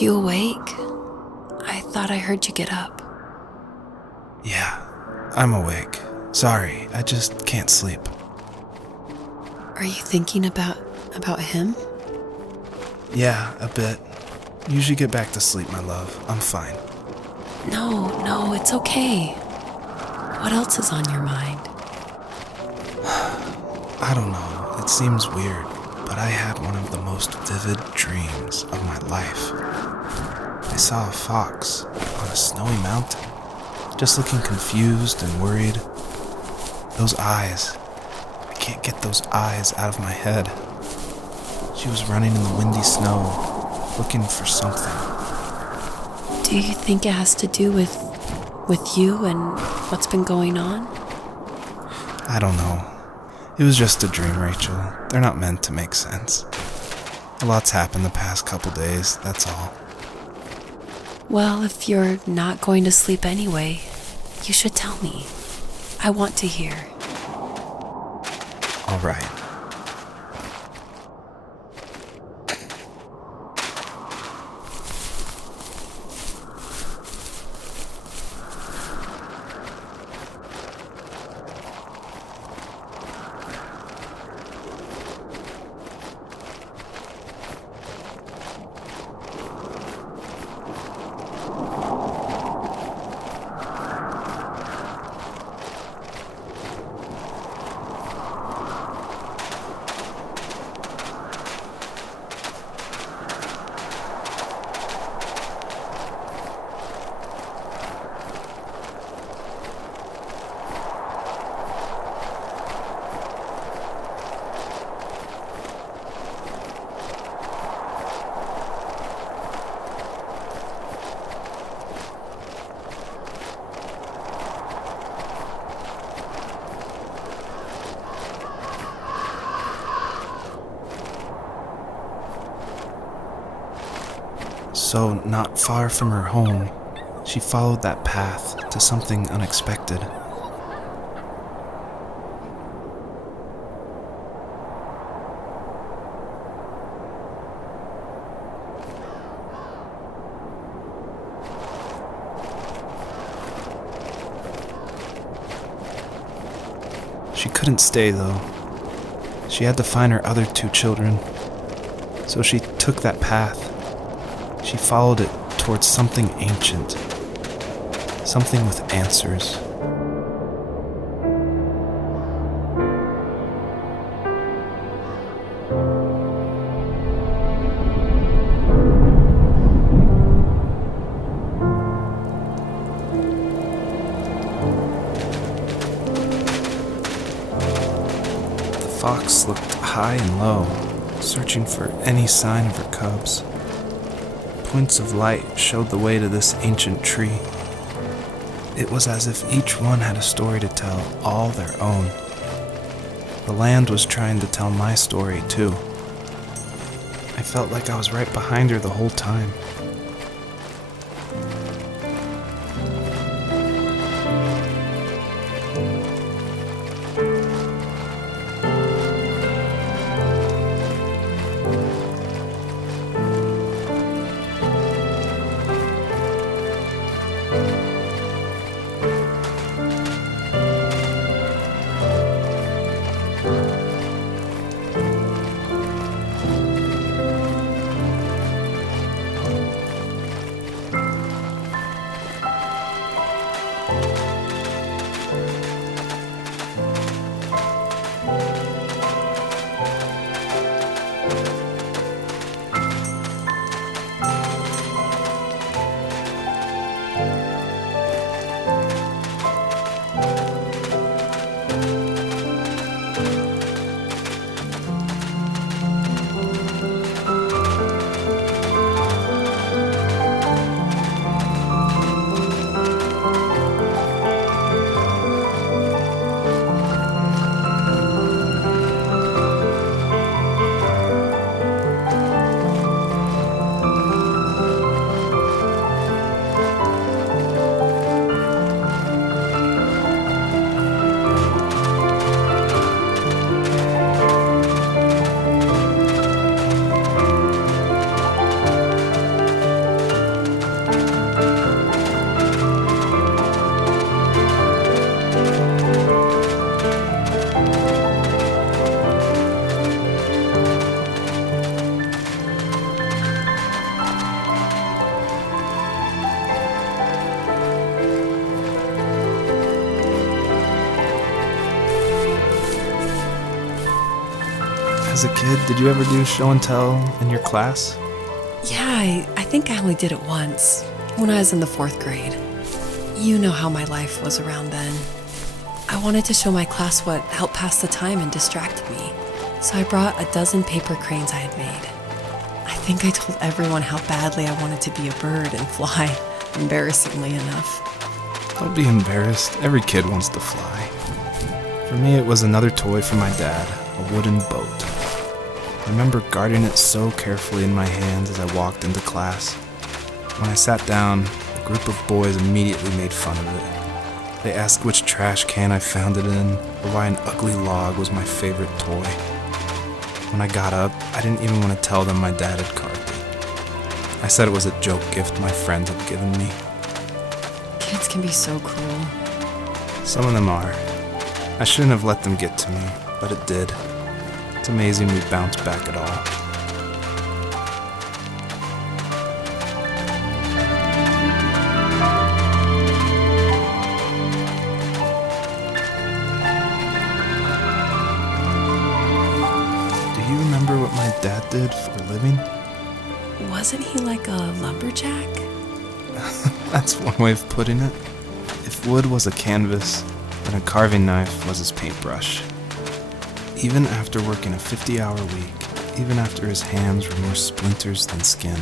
you awake? I thought I heard you get up. Yeah, I'm awake. Sorry, I just can't sleep. Are you thinking about him? Yeah, a bit. You should get back to sleep, my love. I'm fine. No, it's okay. What else is on your mind? I don't know. It seems weird, but I had one of the most vivid dreams of my life. I saw a fox on a snowy mountain, just looking confused and worried. Those eyes. I can't get those eyes out of my head. She was running in the windy snow, looking for something. Do you think it has to do with you and what's been going on? I don't know. It was just a dream, Rachel. They're not meant to make sense. A lot's happened the past couple days, that's all. Well, if you're not going to sleep anyway, you should tell me. I want to hear. All right. So, not far from her home, she followed that path to something unexpected. She couldn't stay, though. She had to find her other 2 children. So she took that path. She followed it towards something ancient, something with answers. The fox looked high and low, searching for any sign of her cubs. Points of light showed the way to this ancient tree. It was as if each one had a story to tell, all their own. The land was trying to tell my story, too. I felt like I was right behind her the whole time. As a kid, did you ever do show and tell in your class? Yeah, I think I only did it once, when I was in the 4th grade. You know how my life was around then. I wanted to show my class what helped pass the time and distracted me, so I brought a dozen paper cranes I had made. I think I told everyone how badly I wanted to be a bird and fly, embarrassingly enough. Don't be embarrassed. Every kid wants to fly. For me, it was another toy from my dad, a wooden boat. I remember guarding it so carefully in my hands as I walked into class. When I sat down, a group of boys immediately made fun of it. They asked which trash can I found it in, or why an ugly log was my favorite toy. When I got up, I didn't even want to tell them my dad had carved it. I said it was a joke gift my friends had given me. Kids can be so cruel. Some of them are. I shouldn't have let them get to me, but it did. It's amazing we bounced back at all. Do you remember what my dad did for a living? Wasn't he like a lumberjack? That's one way of putting it. If wood was a canvas, then a carving knife was his paintbrush. Even after working a 50-hour week, even after his hands were more splinters than skin,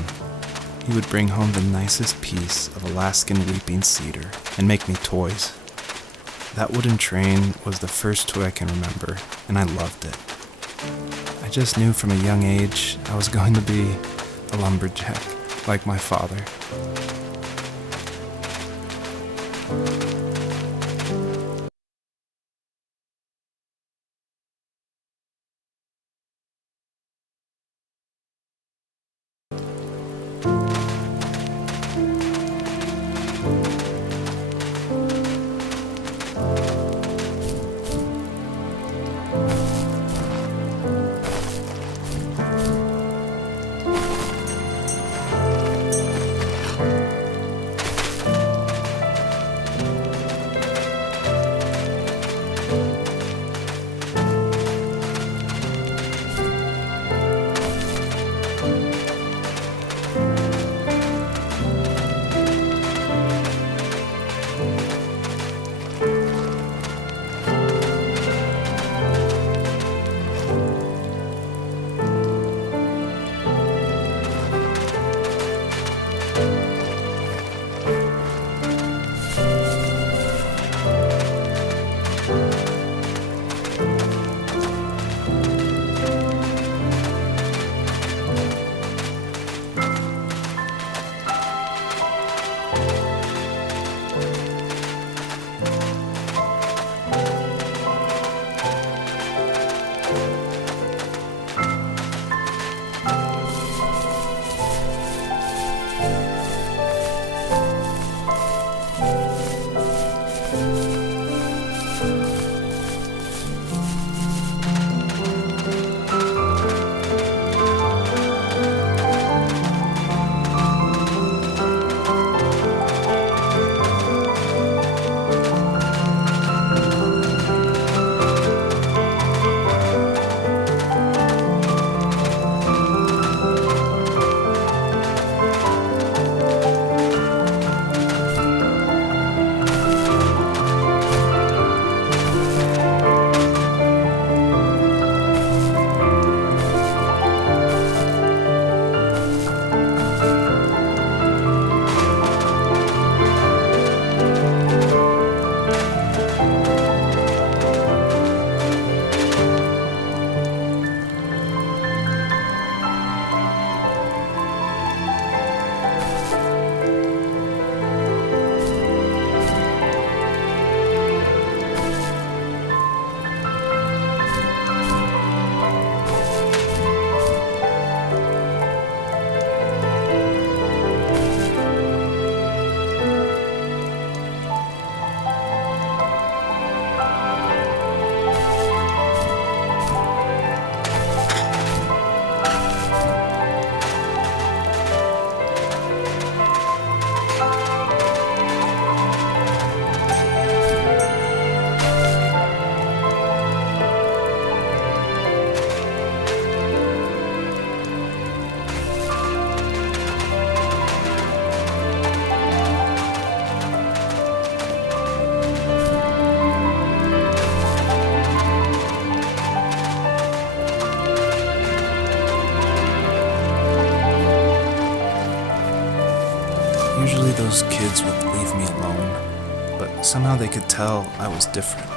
he would bring home the nicest piece of Alaskan weeping cedar and make me toys. That wooden train was the first toy I can remember, and I loved it. I just knew from a young age I was going to be a lumberjack, like my father. Usually those kids would leave me alone, but somehow they could tell I was different.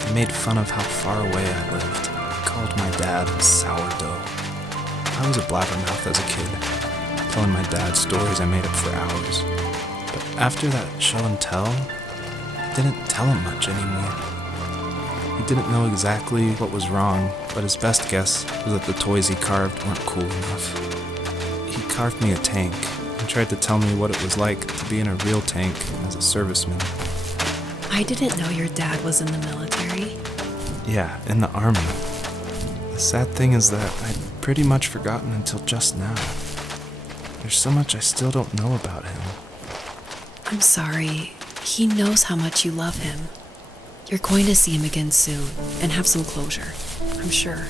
They made fun of how far away I lived, called my dad sourdough. I was a blabbermouth as a kid, telling my dad stories I made up for hours. But after that show and tell, I didn't tell him much anymore. He didn't know exactly what was wrong, but his best guess was that the toys he carved weren't cool enough. He carved me a tank and tried to tell me what it was like to be in a real tank as a serviceman. I didn't know your dad was in the military. Yeah, in the army. The sad thing is that I'd pretty much forgotten until just now. There's so much I still don't know about him. I'm sorry. He knows how much you love him. You're going to see him again soon and have some closure, I'm sure.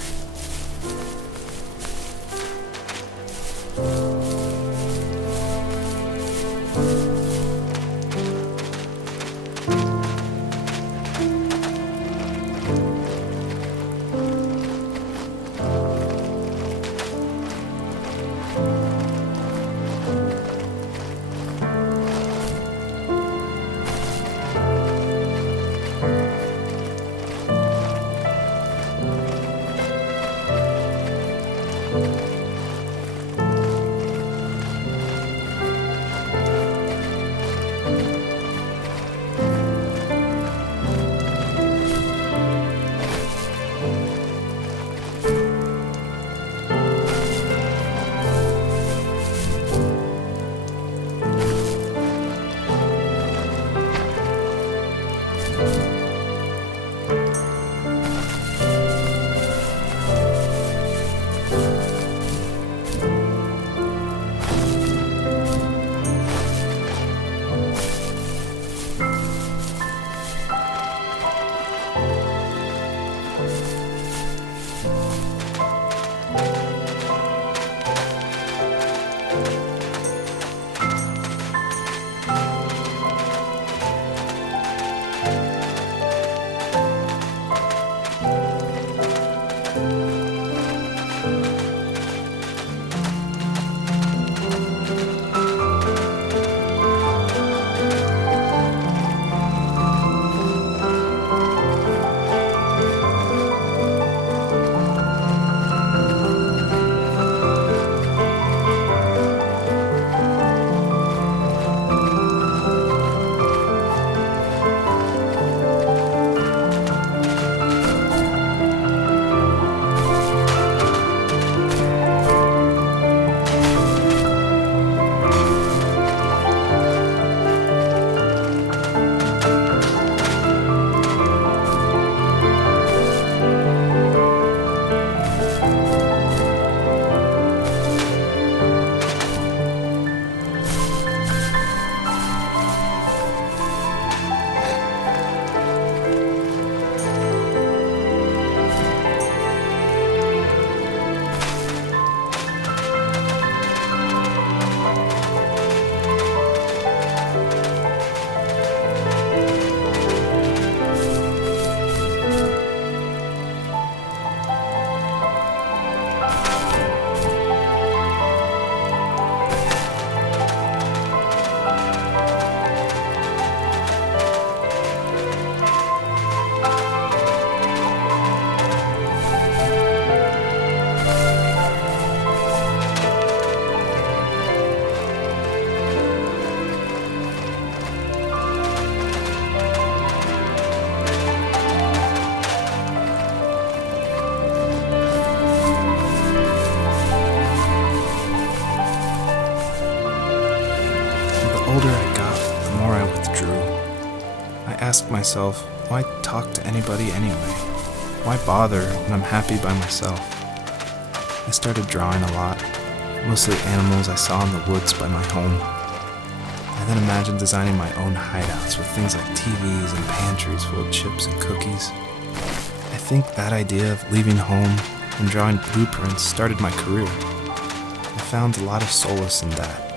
older I got, the more I withdrew. I asked myself, why talk to anybody anyway? Why bother when I'm happy by myself? I started drawing a lot, mostly animals I saw in the woods by my home. I then imagined designing my own hideouts with things like TVs and pantries full of chips and cookies. I think that idea of leaving home and drawing blueprints started my career. I found a lot of solace in that.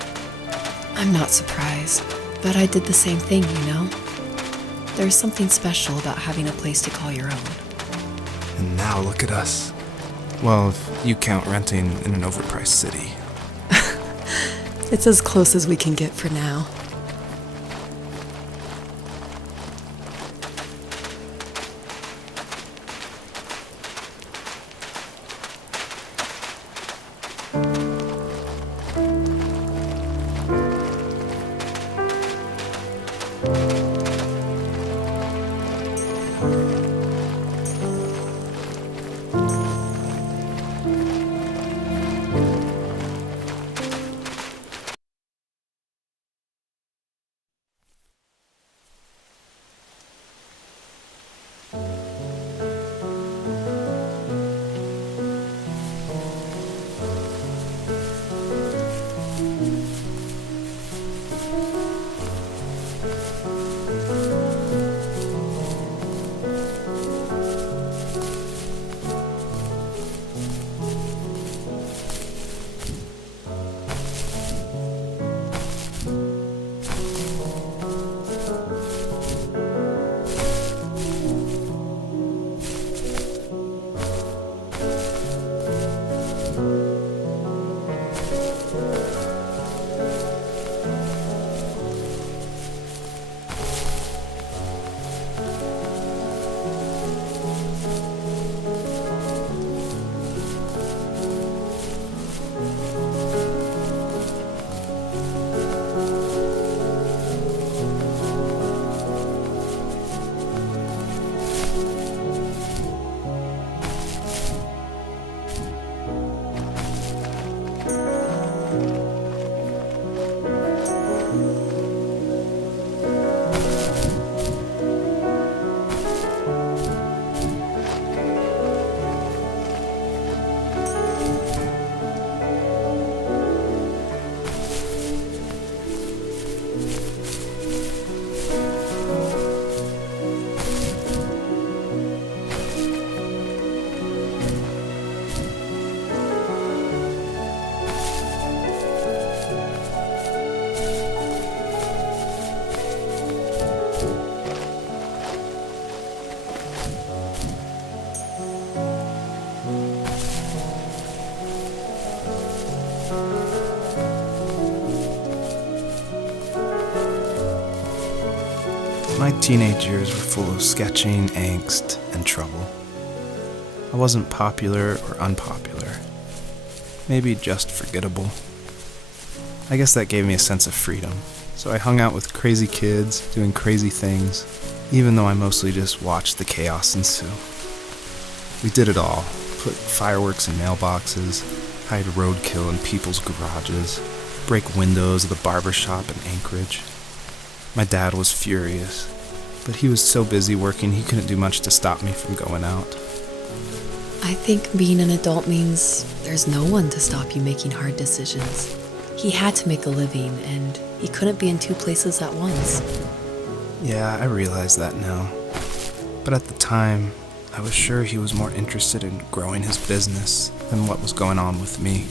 I'm not surprised, but I did the same thing, you know? There's something special about having a place to call your own. And now look at us. Well, if you count renting in an overpriced city. It's as close as we can get for now. My teenage years were full of sketching, angst, and trouble. I wasn't popular or unpopular. Maybe just forgettable. I guess that gave me a sense of freedom, so I hung out with crazy kids, doing crazy things, even though I mostly just watched the chaos ensue. We did it all. Put fireworks in mailboxes, hide roadkill in people's garages, break windows of the barber shop in Anchorage. My dad was furious, but he was so busy working he couldn't do much to stop me from going out. I think being an adult means there's no one to stop you making hard decisions. He had to make a living, and he couldn't be in two places at once. Yeah, I realize that now. But at the time, I was sure he was more interested in growing his business than what was going on with me.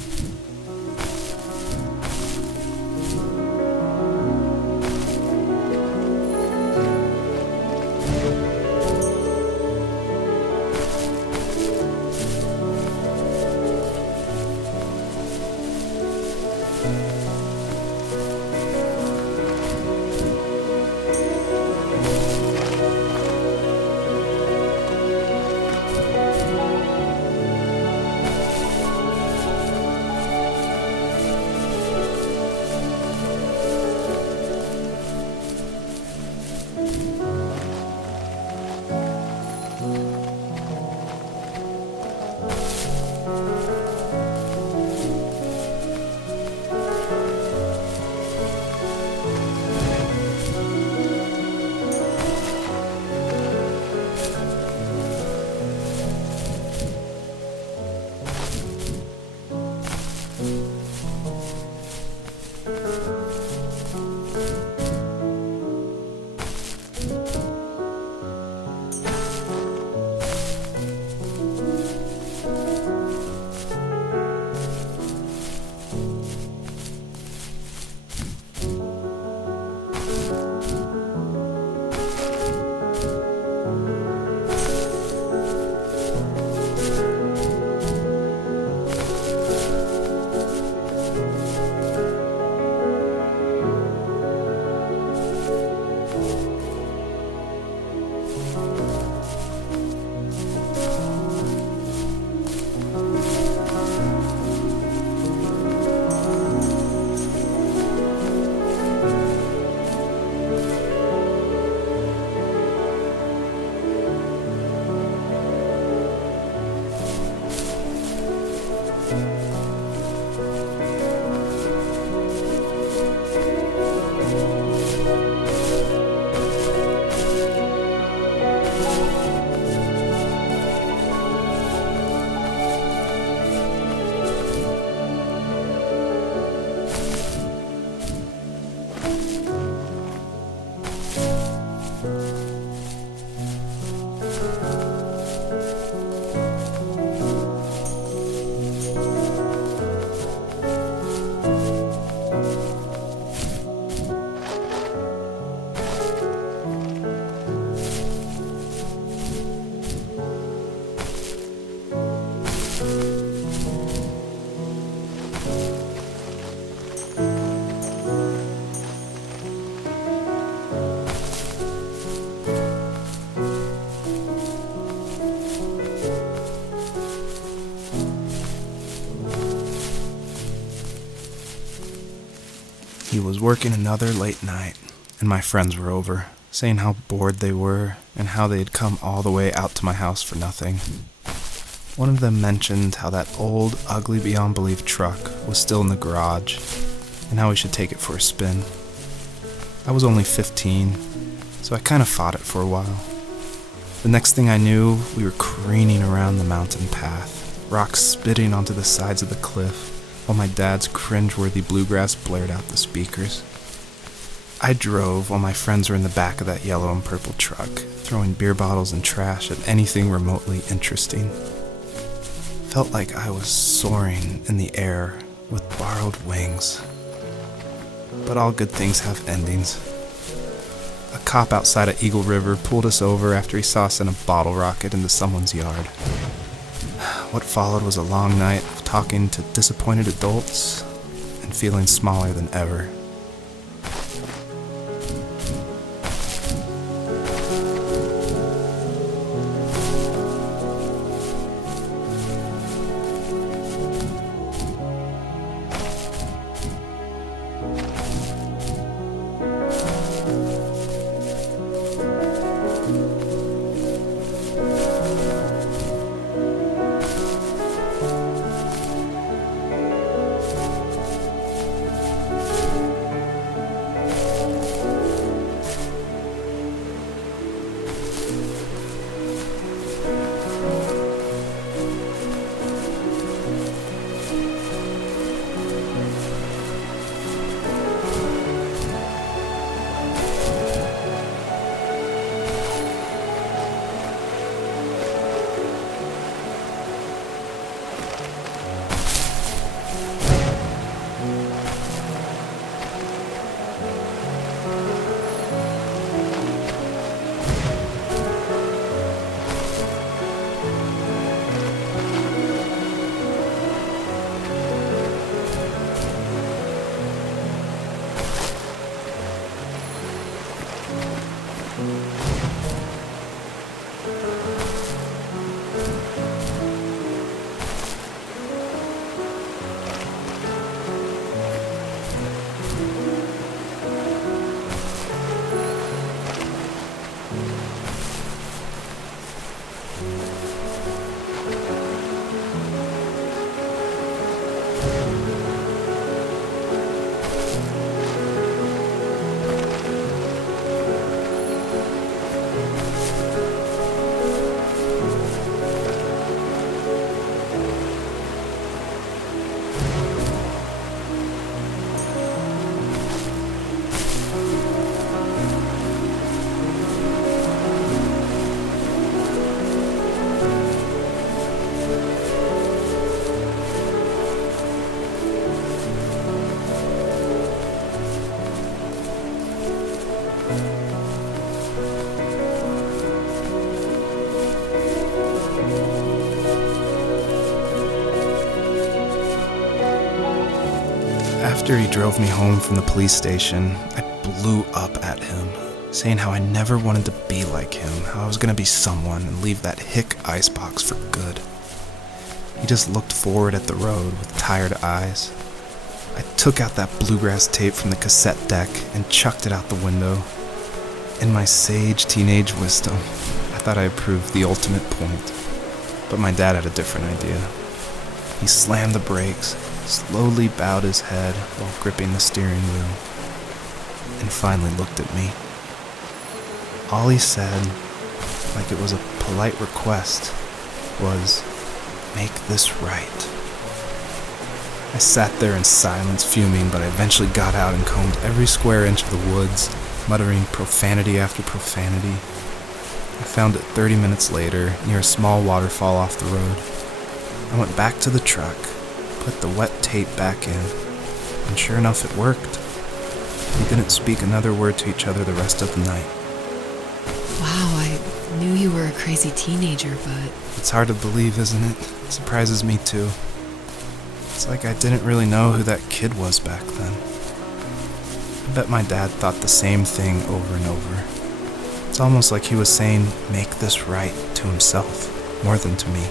He was working another late night, and my friends were over, saying how bored they were and how they had come all the way out to my house for nothing. One of them mentioned how that old, ugly beyond belief truck was still in the garage, and how we should take it for a spin. I was only 15, so I kind of fought it for a while. The next thing I knew, we were careening around the mountain path, rocks spitting onto the sides of the cliff, while my dad's cringeworthy bluegrass blared out the speakers. I drove while my friends were in the back of that yellow and purple truck, throwing beer bottles and trash at anything remotely interesting. Felt like I was soaring in the air with borrowed wings. But all good things have endings. A cop outside of Eagle River pulled us over after he saw us in a bottle rocket into someone's yard. What followed was a long night of talking to disappointed adults and feeling smaller than ever. After he drove me home from the police station, I blew up at him, saying how I never wanted to be like him, how I was going to be someone and leave that hick icebox for good. He just looked forward at the road with tired eyes. I took out that bluegrass tape from the cassette deck and chucked it out the window. In my sage teenage wisdom, I thought I had proved the ultimate point, but my dad had a different idea. He slammed the brakes, slowly bowed his head while gripping the steering wheel, and finally looked at me. All he said, like it was a polite request, was, "Make this right." I sat there in silence, fuming, but I eventually got out and combed every square inch of the woods, muttering profanity after profanity. I found it 30 minutes later, near a small waterfall off the road. I went back to the truck, put the wet tape back in, and sure enough it worked. We didn't speak another word to each other the rest of the night. Wow, I knew you were a crazy teenager, but... It's hard to believe, isn't it? It surprises me too. It's like I didn't really know who that kid was back then. I bet my dad thought the same thing over and over. It's almost like he was saying, "Make this right," to himself, more than to me.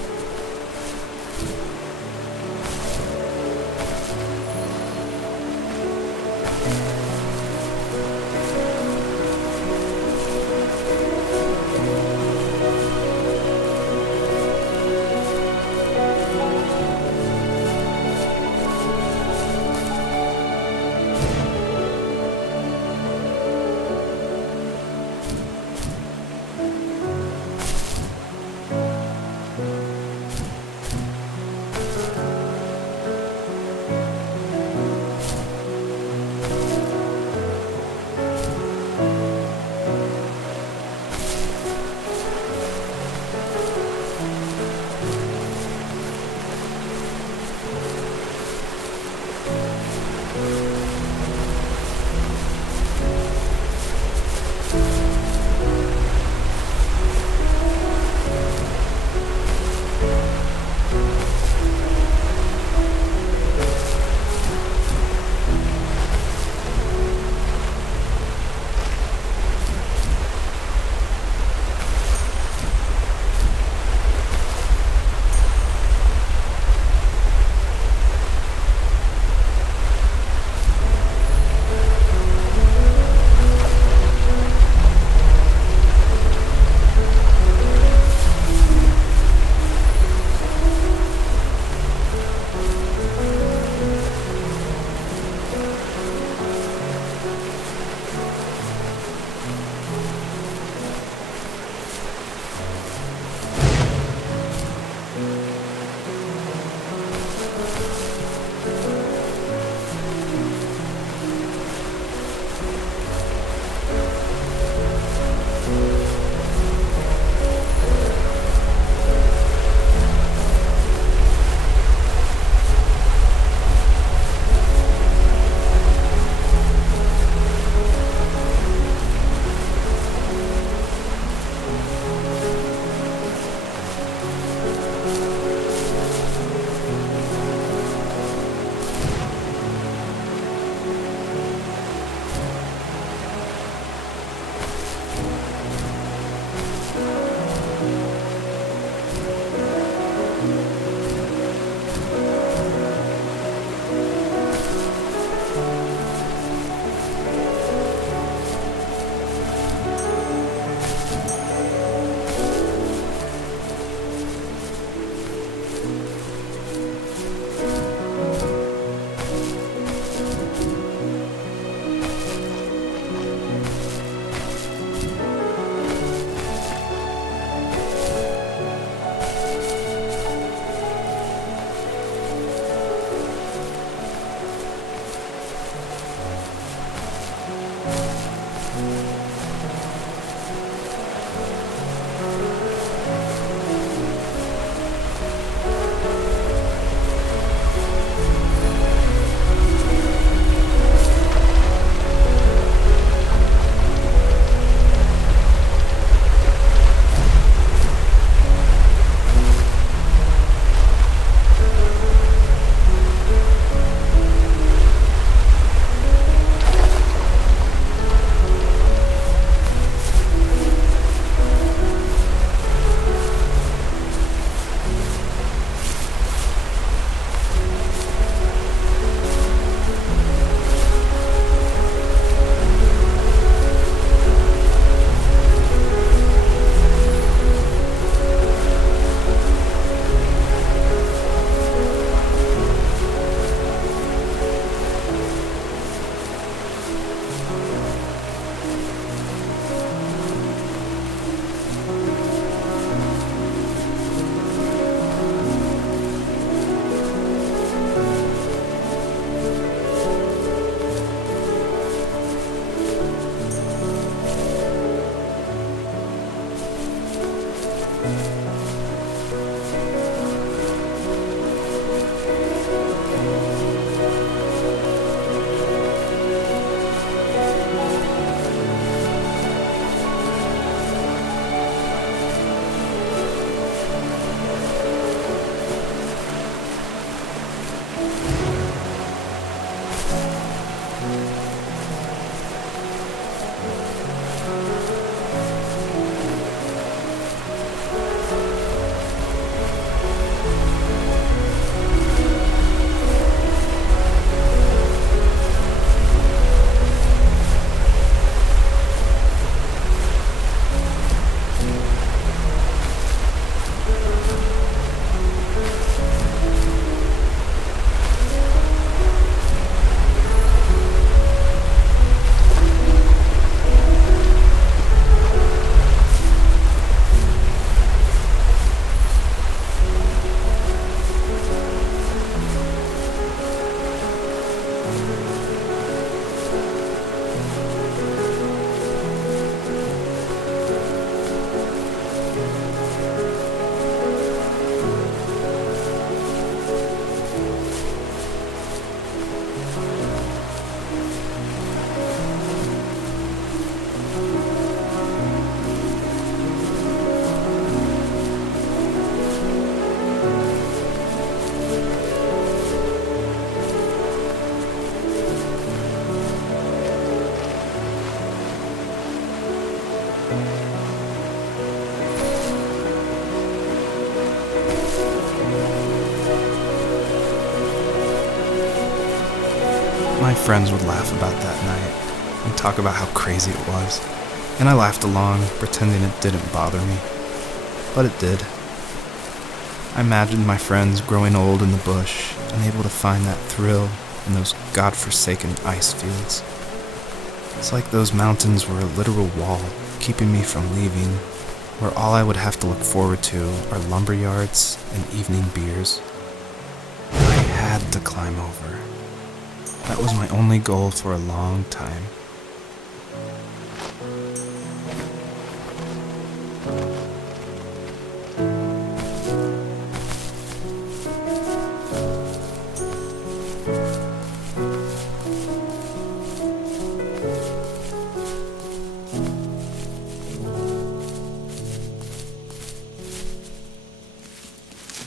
My friends would laugh about that night and talk about how crazy it was, and I laughed along, pretending it didn't bother me. But it did. I imagined my friends growing old in the bush, unable to find that thrill in those godforsaken ice fields. It's like those mountains were a literal wall keeping me from leaving, where all I would have to look forward to are lumber yards and evening beers. I had to climb over. That was my only goal for a long time.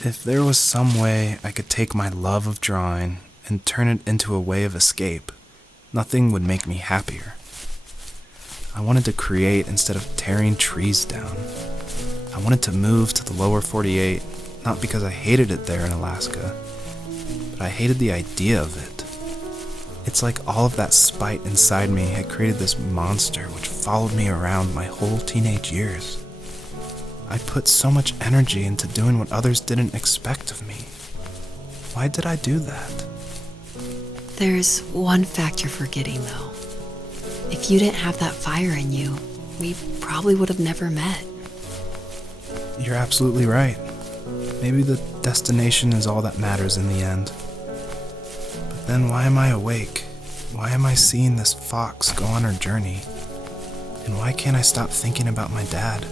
If there was some way I could take my love of drawing and turn it into a way of escape, nothing would make me happier. I wanted to create instead of tearing trees down. I wanted to move to the lower 48, not because I hated it there in Alaska, but I hated the idea of it. It's like all of that spite inside me had created this monster which followed me around my whole teenage years. I put so much energy into doing what others didn't expect of me. Why did I do that? There's one fact you're forgetting, though. If you didn't have that fire in you, we probably would have never met. You're absolutely right. Maybe the destination is all that matters in the end. But then why am I awake? Why am I seeing this fox go on her journey? And why can't I stop thinking about my dad?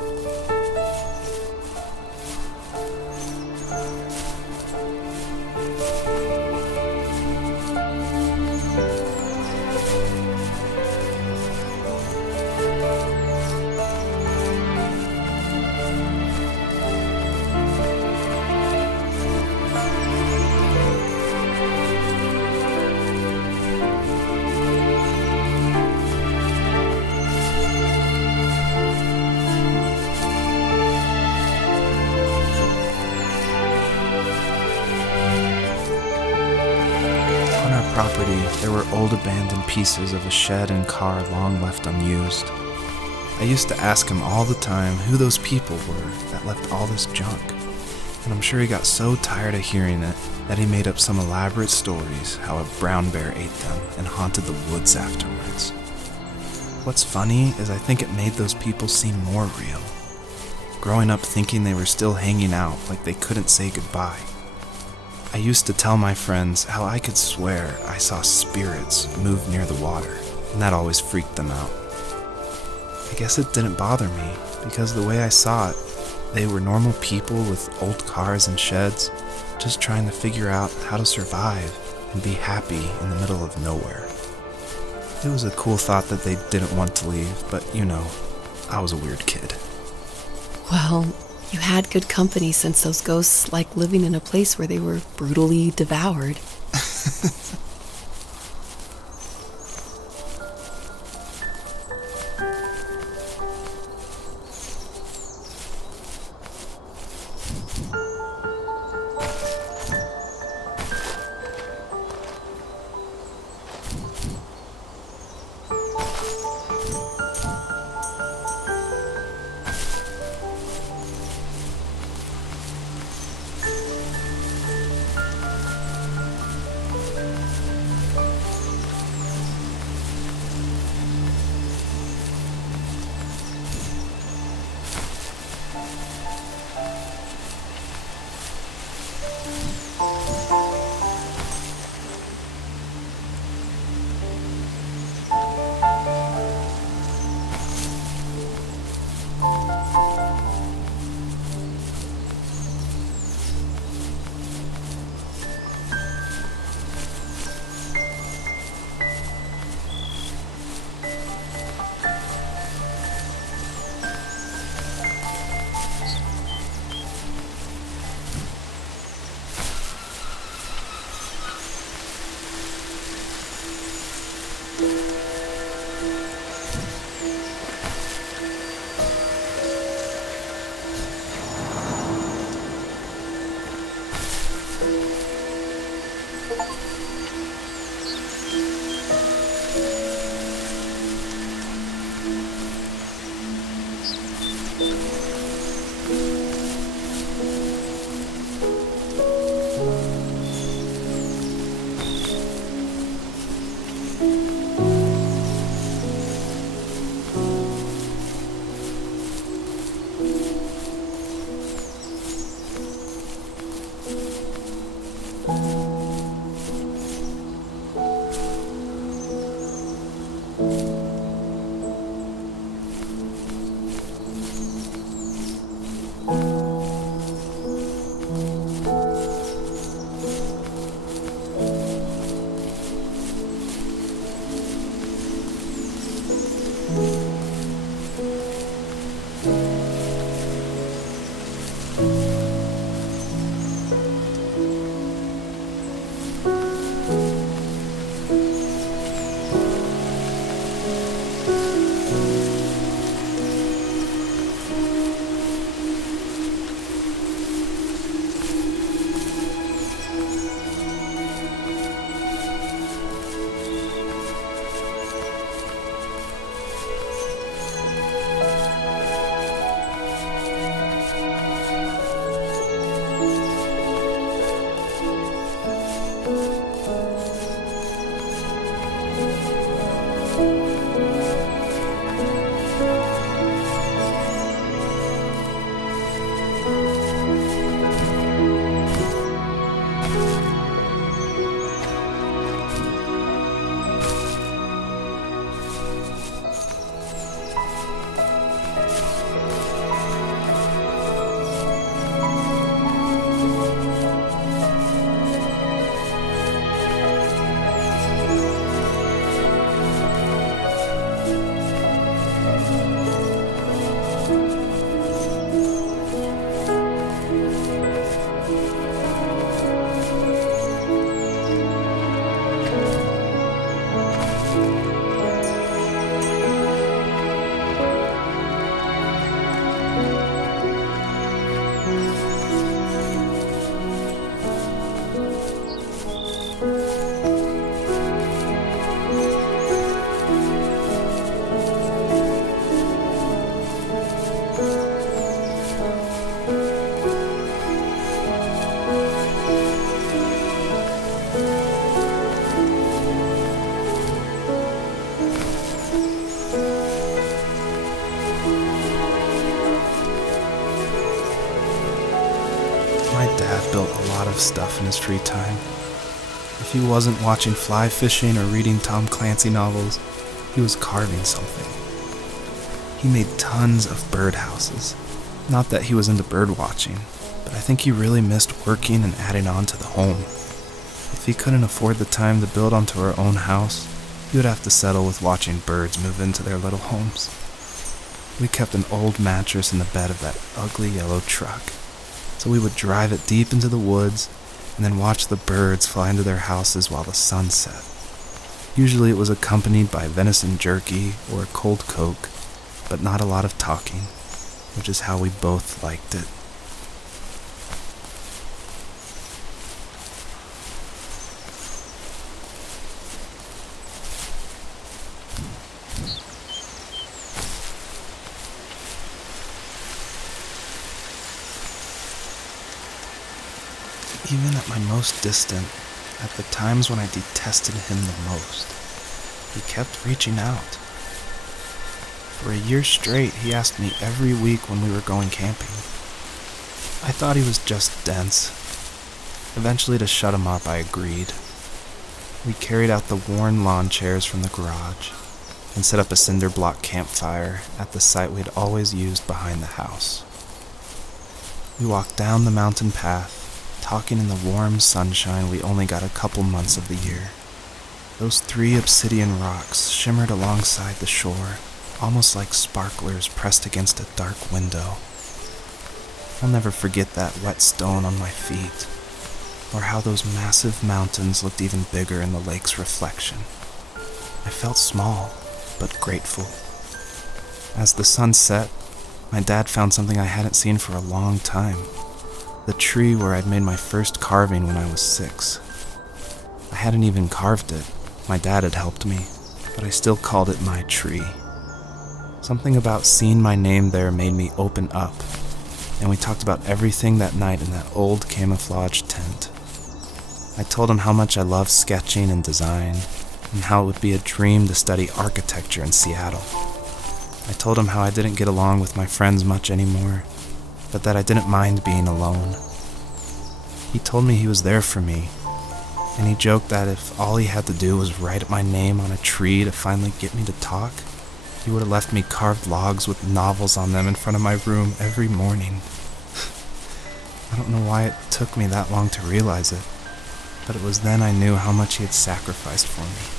On our property, there were old abandoned pieces of a shed and car long left unused. I used to ask him all the time who those people were that left all this junk, and I'm sure he got so tired of hearing it that he made up some elaborate stories how a brown bear ate them and haunted the woods afterwards. What's funny is I think it made those people seem more real, growing up thinking they were still hanging out like they couldn't say goodbye. I used to tell my friends how I could swear I saw spirits move near the water, and that always freaked them out. I guess it didn't bother me, because the way I saw it, they were normal people with old cars and sheds, just trying to figure out how to survive and be happy in the middle of nowhere. It was a cool thought that they didn't want to leave, but you know, I was a weird kid. Well, you had good company since those ghosts like living in a place where they were brutally devoured. My dad built a lot of stuff in his free time. If he wasn't watching fly fishing or reading Tom Clancy novels, he was carving something. He made tons of birdhouses. Not that he was into bird watching, but I think he really missed working and adding on to the home. If he couldn't afford the time to build onto our own house, he would have to settle with watching birds move into their little homes. We kept an old mattress in the bed of that ugly yellow truck, so we would drive it deep into the woods and then watch the birds fly into their houses while the sun set. Usually it was accompanied by venison jerky or a cold Coke, but not a lot of talking, which is how we both liked it. Even at my most distant, at the times when I detested him the most, he kept reaching out. For a year straight, he asked me every week when we were going camping. I thought he was just dense. Eventually, to shut him up, I agreed. We carried out the worn lawn chairs from the garage and set up a cinder block campfire at the site we had always used behind the house. We walked down the mountain path, talking in the warm sunshine we only got a couple months of the year. Those 3 obsidian rocks shimmered alongside the shore, almost like sparklers pressed against a dark window. I'll never forget that wet stone on my feet, or how those massive mountains looked even bigger in the lake's reflection. I felt small, but grateful. As the sun set, my dad found something I hadn't seen for a long time. The tree where I'd made my first carving when I was 6. I hadn't even carved it. My dad had helped me, but I still called it my tree. Something about seeing my name there made me open up, and we talked about everything that night in that old camouflage tent. I told him how much I loved sketching and design, and how it would be a dream to study architecture in Seattle. I told him how I didn't get along with my friends much anymore, but that I didn't mind being alone. He told me he was there for me, and he joked that if all he had to do was write my name on a tree to finally get me to talk, he would have left me carved logs with novels on them in front of my room every morning. I don't know why it took me that long to realize it, but it was then I knew how much he had sacrificed for me.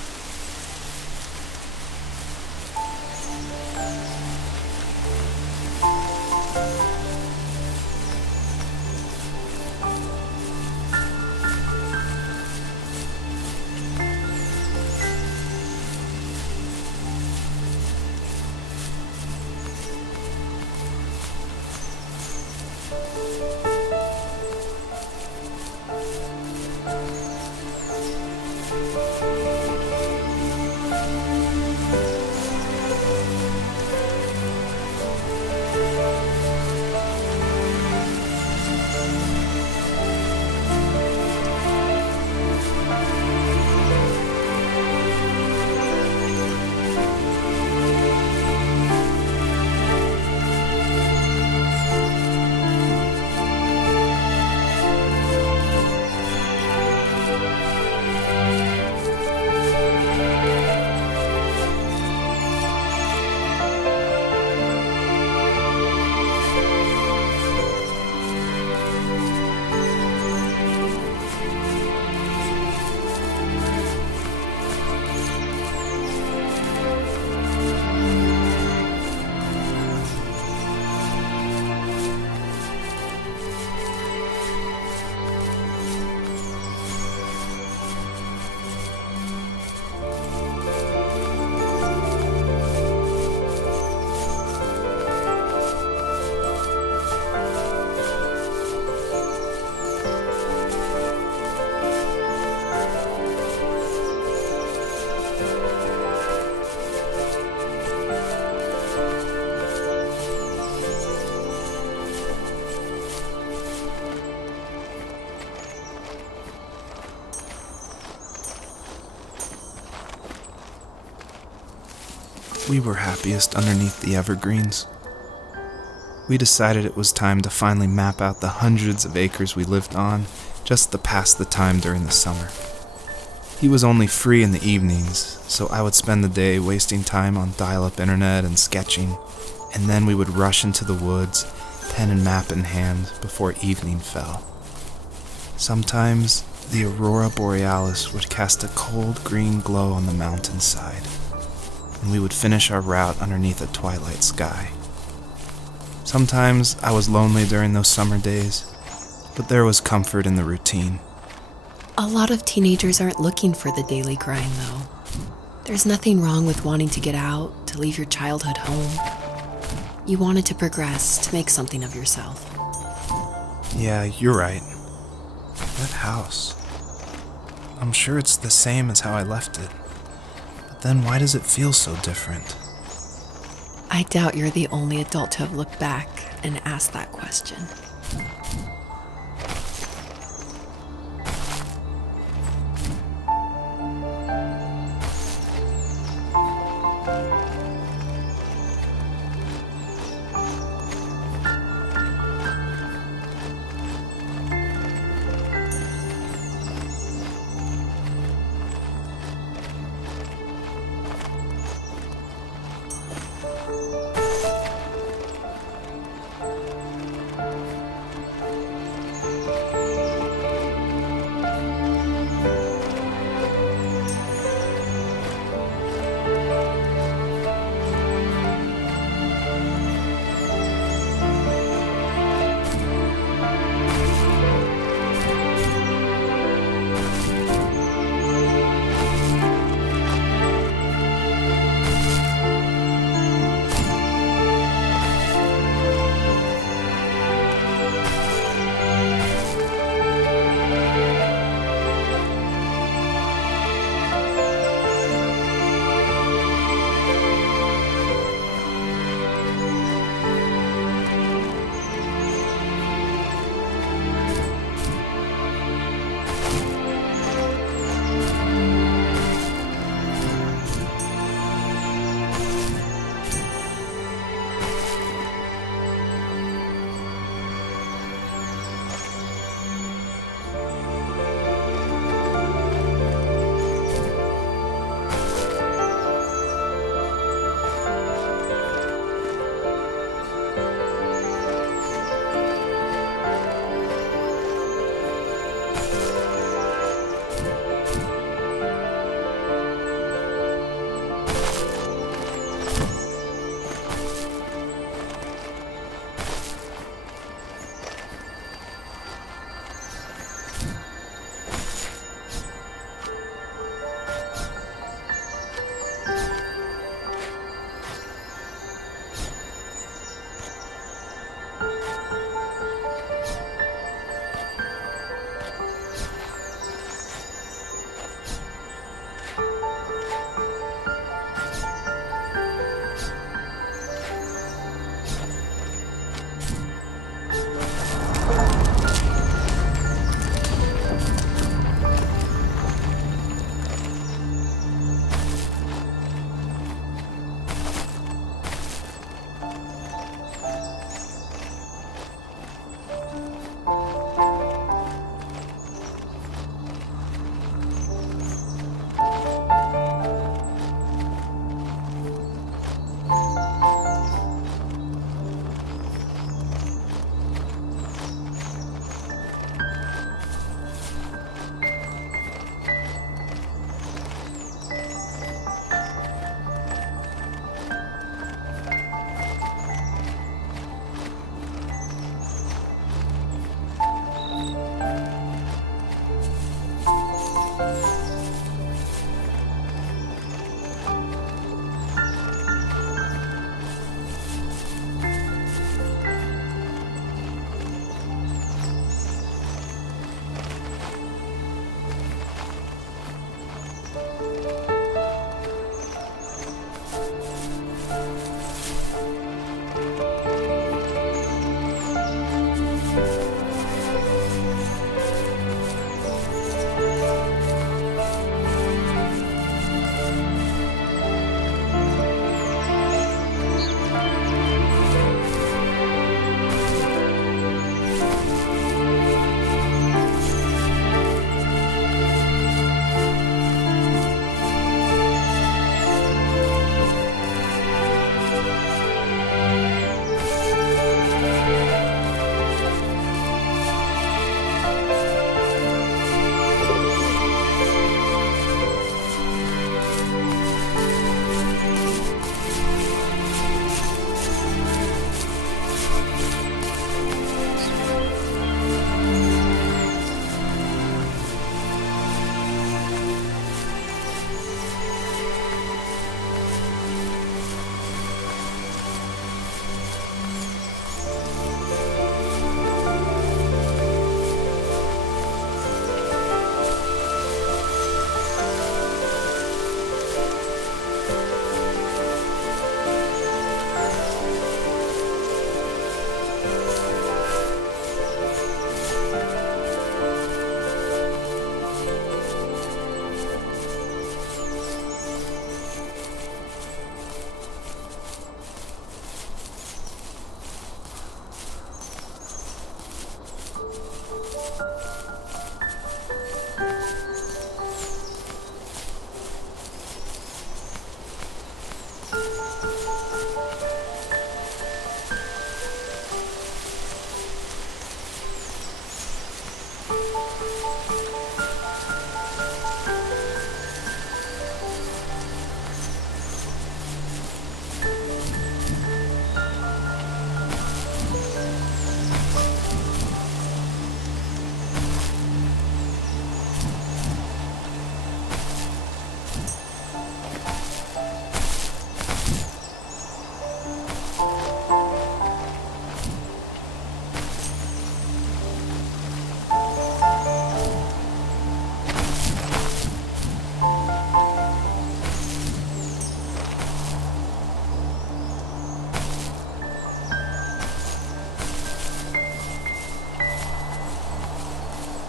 We were happiest underneath the evergreens. We decided it was time to finally map out the hundreds of acres we lived on just to pass the time during the summer. He was only free in the evenings, so I would spend the day wasting time on dial-up internet and sketching, and then we would rush into the woods, pen and map in hand, before evening fell. Sometimes, the aurora borealis would cast a cold green glow on the mountainside, and we would finish our route underneath a twilight sky. Sometimes I was lonely during those summer days, but there was comfort in the routine. A lot of teenagers aren't looking for the daily grind, though. There's nothing wrong with wanting to get out, to leave your childhood home. You wanted to progress, to make something of yourself. Yeah, you're right. That house. I'm sure it's the same as how I left it. But then why does it feel so different? I doubt you're the only adult to have looked back and asked that question.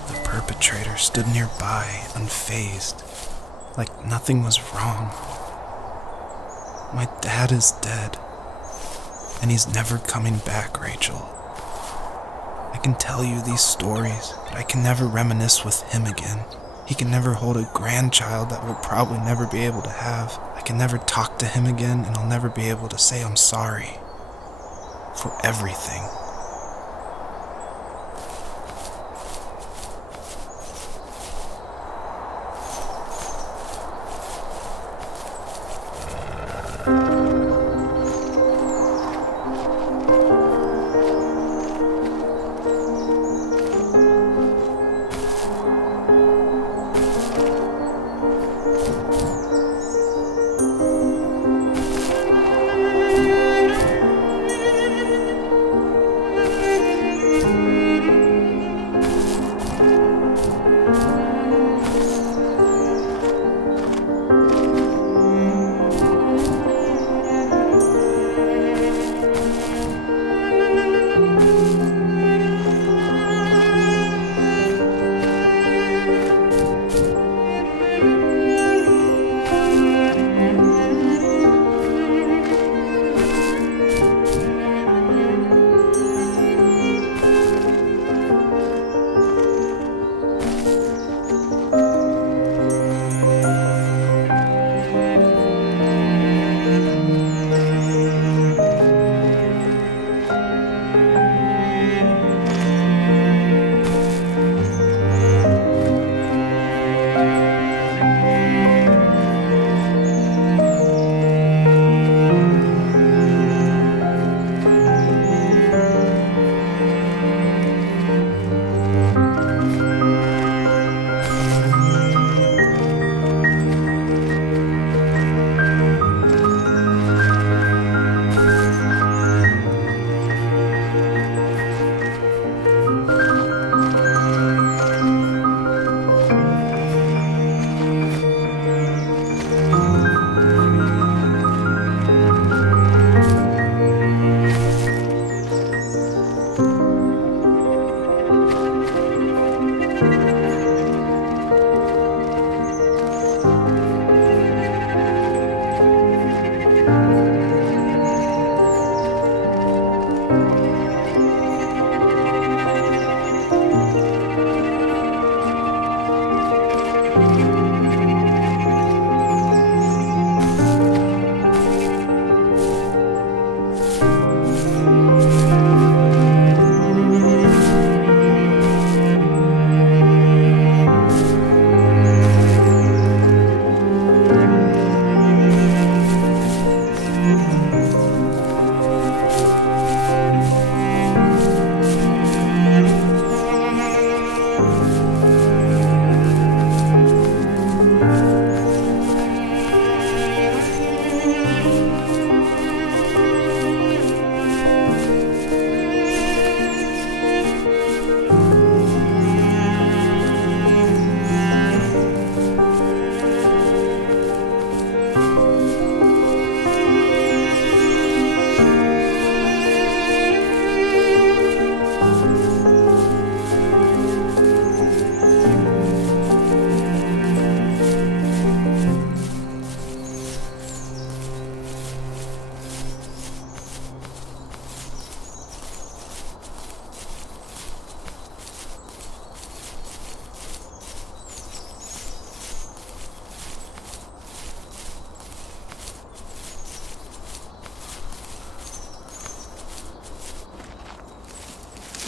The perpetrator stood nearby, unfazed, like nothing was wrong. My dad is dead, and he's never coming back, Rachel. I can tell you these stories, but I can never reminisce with him again. He can never hold a grandchild that we'll probably never be able to have. I can never talk to him again, and I'll never be able to say I'm sorry for everything.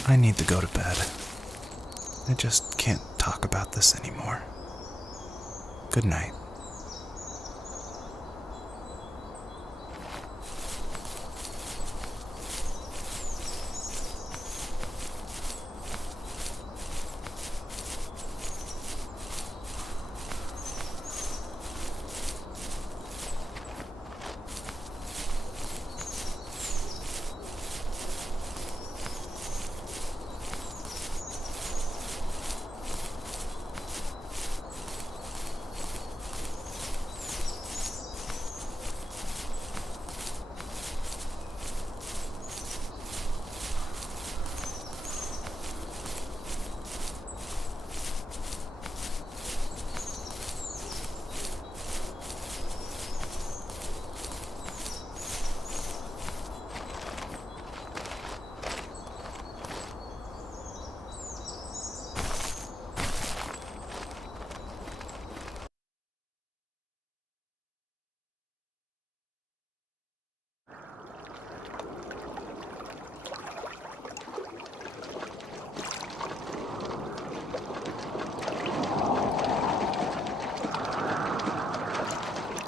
I need to go to bed. I just can't talk about this anymore. Good night.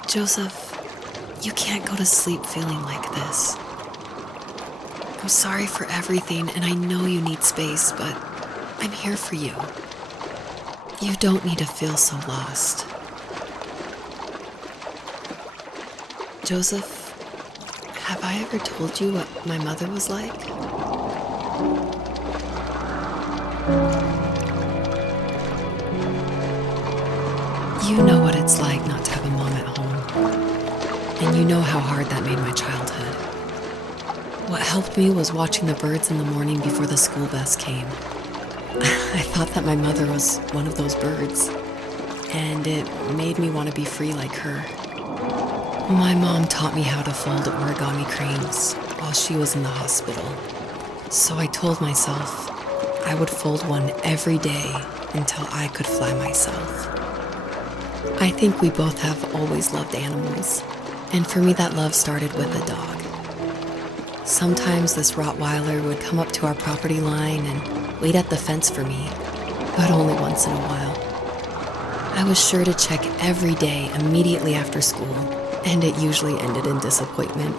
Joseph, you can't go to sleep feeling like this. I'm sorry for everything, and I know you need space, but I'm here for you. You don't need to feel so lost. Joseph, have I ever told you what my mother was like? You know what it's like not to have a mom at home. And you know how hard that made my childhood. What helped me was watching the birds in the morning before the school bus came. I thought that my mother was one of those birds, and it made me want to be free like her. My mom taught me how to fold origami cranes while she was in the hospital. So I told myself I would fold one every day until I could fly myself. I think we both have always loved animals, and for me that love started with a dog. Sometimes this Rottweiler would come up to our property line and wait at the fence for me, but only once in a while. I was sure to check every day immediately after school, and it usually ended in disappointment.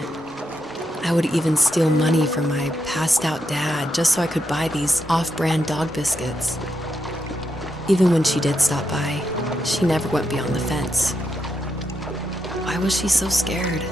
I would even steal money from my passed-out dad just so I could buy these off-brand dog biscuits. Even when she did stop by, she never went beyond the fence. Why was she so scared?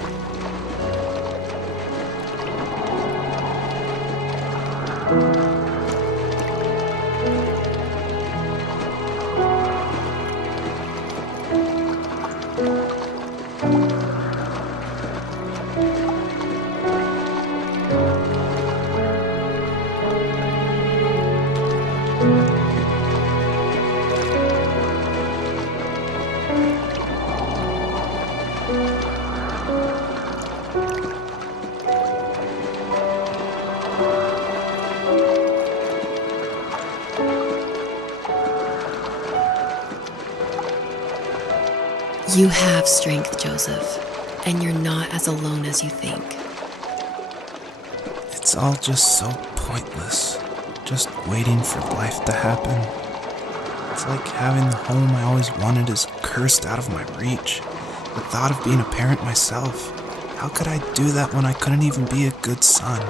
You have strength, Joseph, and you're not as alone as you think. It's all just so pointless, just waiting for life to happen. It's like having the home I always wanted is cursed out of my reach. The thought of being a parent myself, how could I do that when I couldn't even be a good son?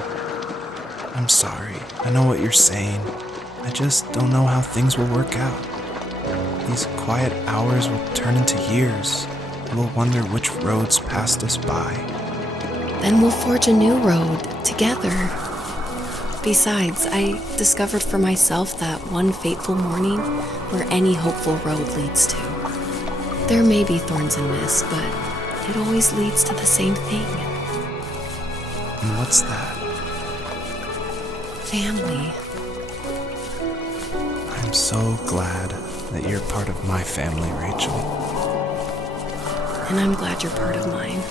I'm sorry, I know what you're saying. I just don't know how things will work out. These quiet hours will turn into years, and we'll wonder which roads passed us by. Then we'll forge a new road together. Besides, I discovered for myself that one fateful morning where any hopeful road leads to. There may be thorns and mist, but it always leads to the same thing. And what's that? Family. I'm so glad that you're part of my family, Rachel. And I'm glad you're part of mine.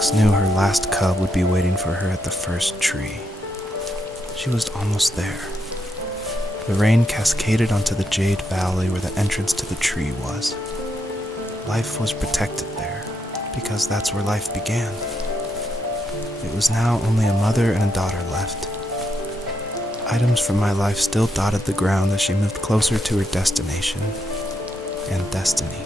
fox knew her last cub would be waiting for her at the first tree. She was almost there. The rain cascaded onto the jade valley where the entrance to the tree was. Life was protected there, because that's where life began. It was now only a mother and a daughter left. Items from my life still dotted the ground as she moved closer to her destination and destiny.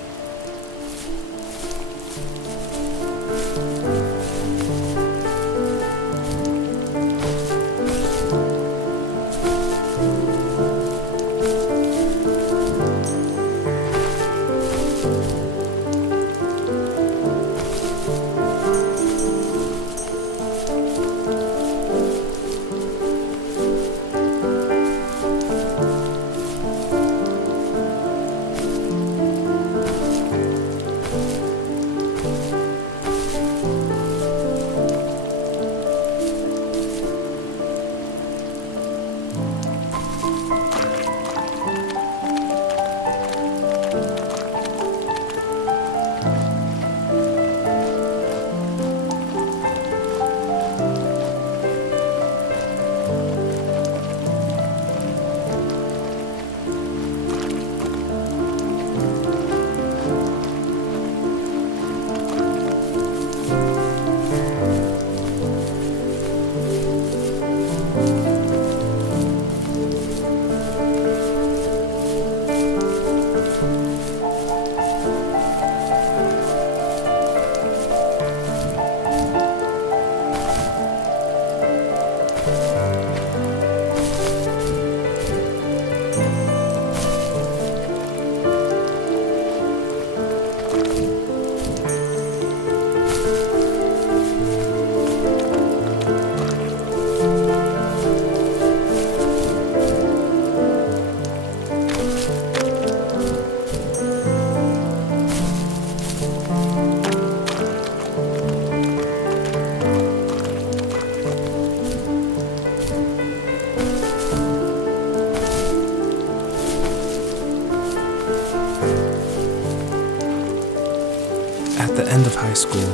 At the end of high school,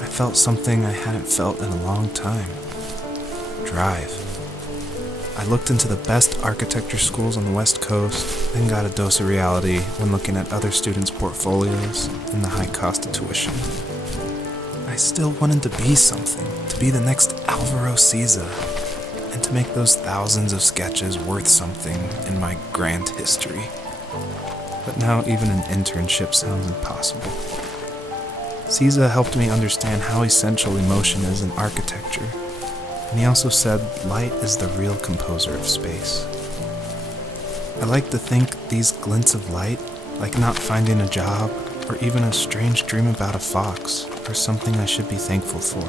I felt something I hadn't felt in a long time. Drive. I looked into the best architecture schools on the West Coast, then got a dose of reality when looking at other students' portfolios and the high cost of tuition. I still wanted to be something, to be the next Alvaro Siza, and to make those thousands of sketches worth something in my grand history. But now even an internship sounds impossible. Siza helped me understand how essential emotion is in architecture, and he also said light is the real composer of space. I like to think these glints of light, like not finding a job, or even a strange dream about a fox, are something I should be thankful for,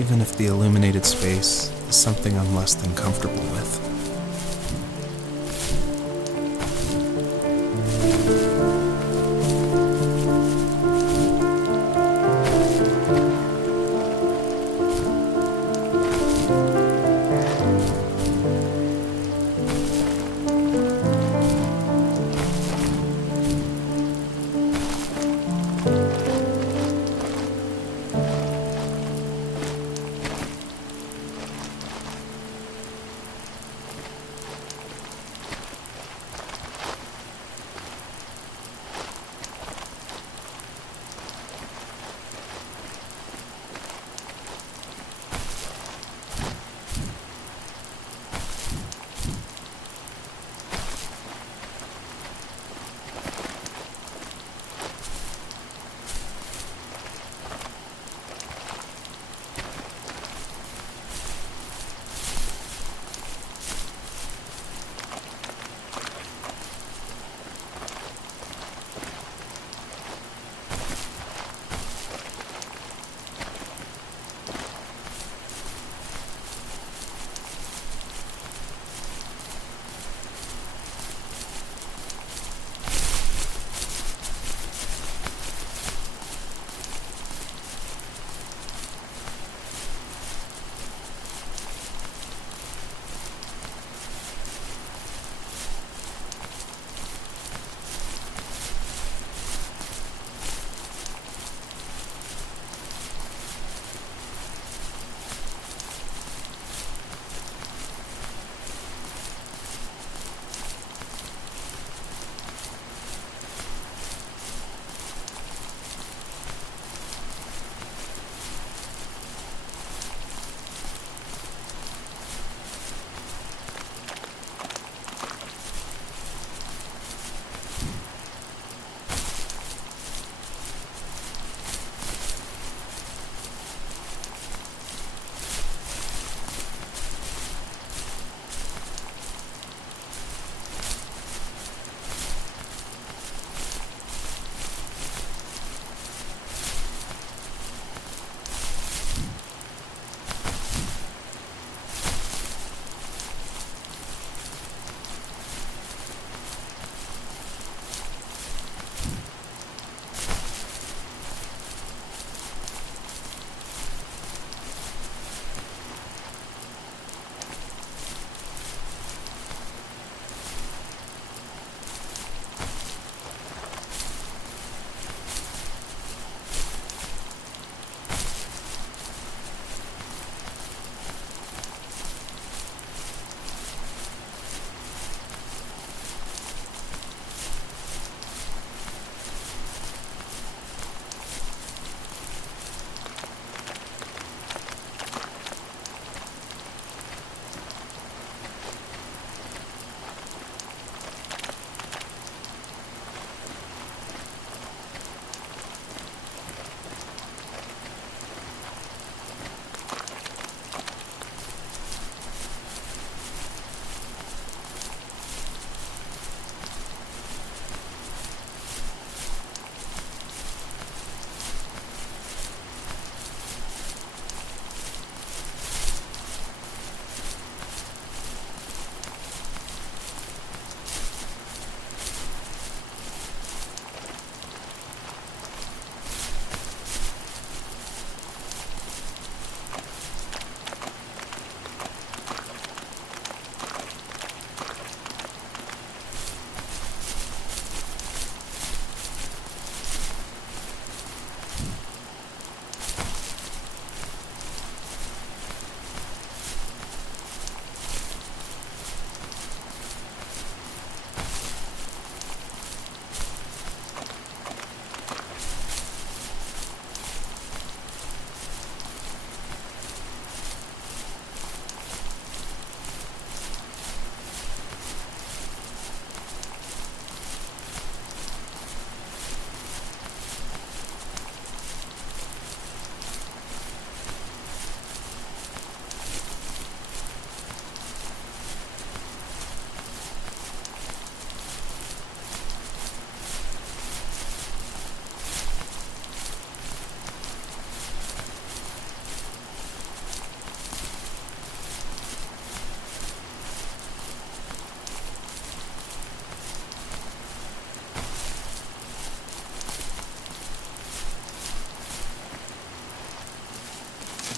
even if the illuminated space is something I'm less than comfortable with.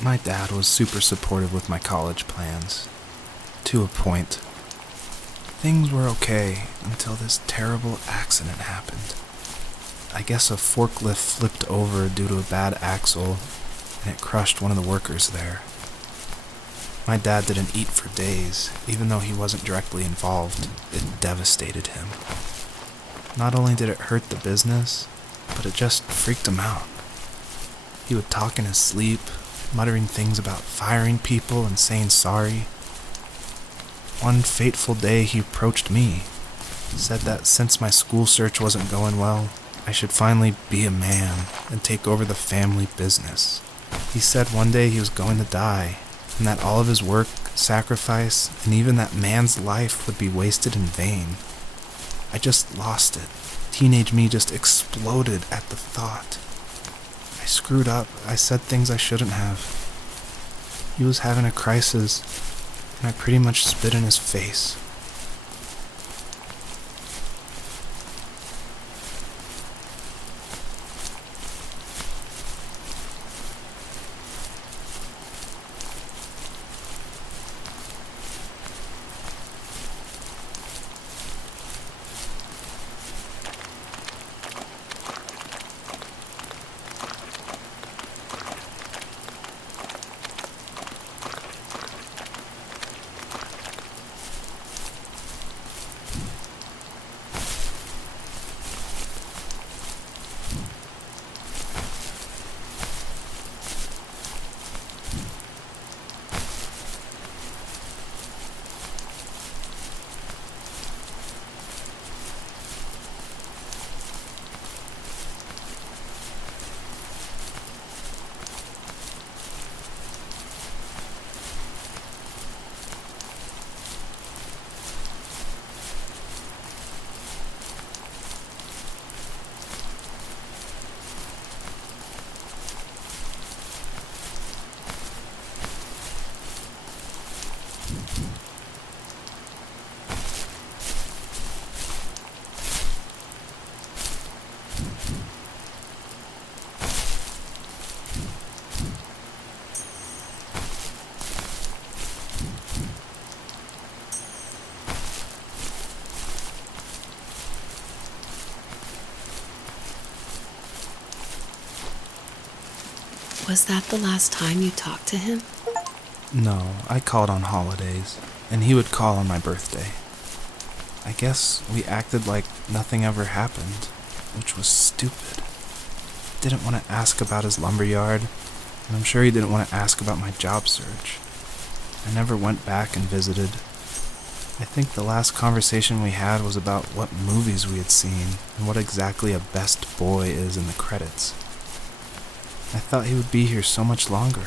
My dad was super supportive with my college plans. To a point. Things were okay until this terrible accident happened. I guess a forklift flipped over due to a bad axle, and it crushed one of the workers there. My dad didn't eat for days, even though he wasn't directly involved. It devastated him. Not only did it hurt the business, but it just freaked him out. He would talk in his sleep, muttering things about firing people and saying sorry. One fateful day he approached me, said that since my school search wasn't going well, I should finally be a man and take over the family business. He said one day he was going to die, and that all of his work, sacrifice, and even that man's life would be wasted in vain. I just lost it. Teenage me just exploded at the thought. I screwed up. I said things I shouldn't have. He was having a crisis, and I pretty much spit in his face. Was that the last time you talked to him? No, I called on holidays, and he would call on my birthday. I guess we acted like nothing ever happened, which was stupid. Didn't want to ask about his lumberyard, and I'm sure he didn't want to ask about my job search. I never went back and visited. I think the last conversation we had was about what movies we had seen and what exactly a best boy is in the credits. I thought he would be here so much longer.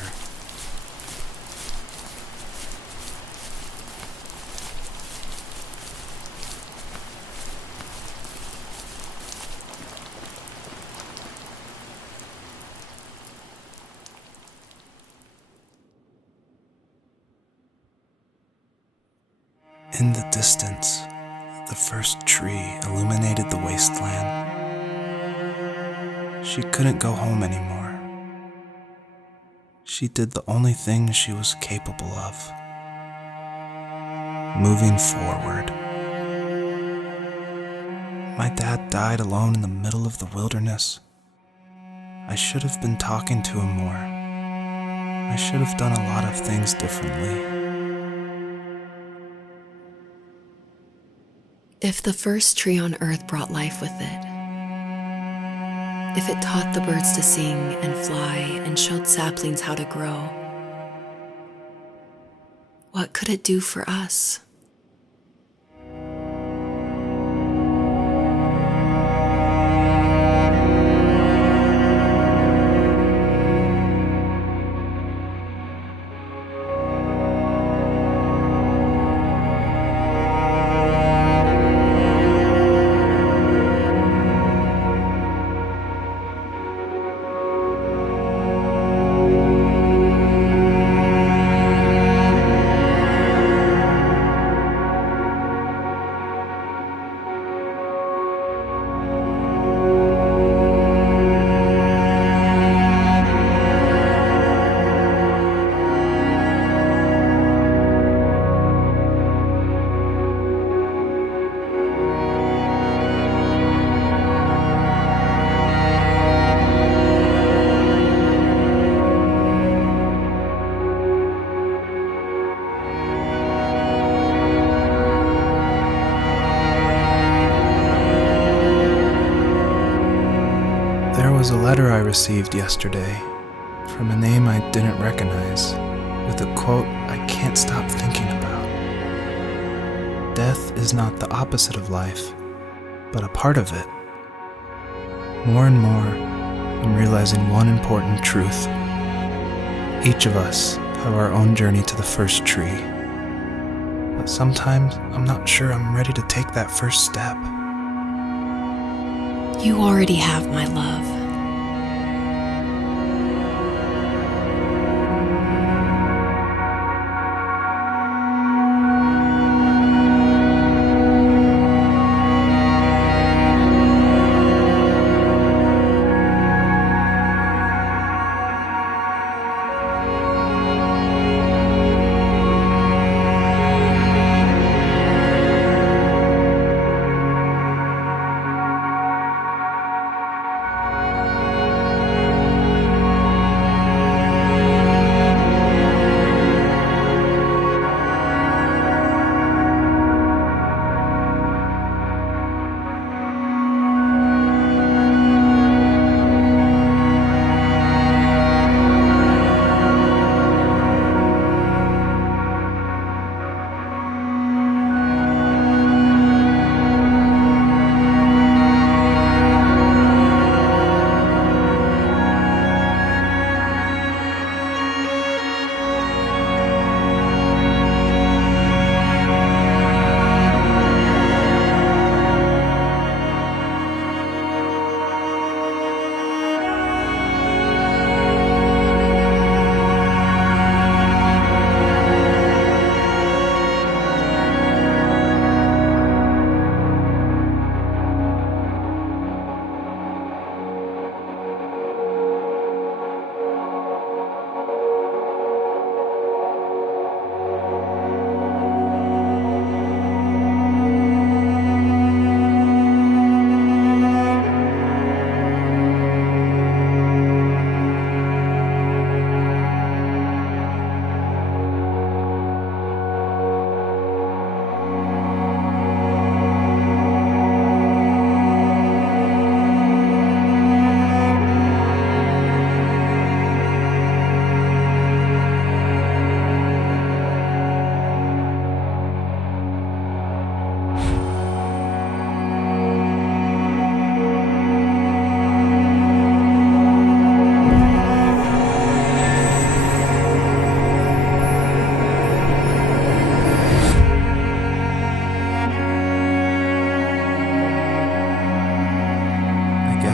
In the distance, the first tree illuminated the wasteland. She couldn't go home anymore. She did the only thing she was capable of. Moving forward. My dad died alone in the middle of the wilderness. I should have been talking to him more. I should have done a lot of things differently. If the first tree on earth brought life with it, if it taught the birds to sing and fly and showed saplings how to grow, what could it do for us? was a letter I received yesterday from a name I didn't recognize, with a quote I can't stop thinking about. Death is not the opposite of life, but a part of it. More and more, I'm realizing one important truth. Each of us have our own journey to the first tree. But sometimes I'm not sure I'm ready to take that first step. You already have my love.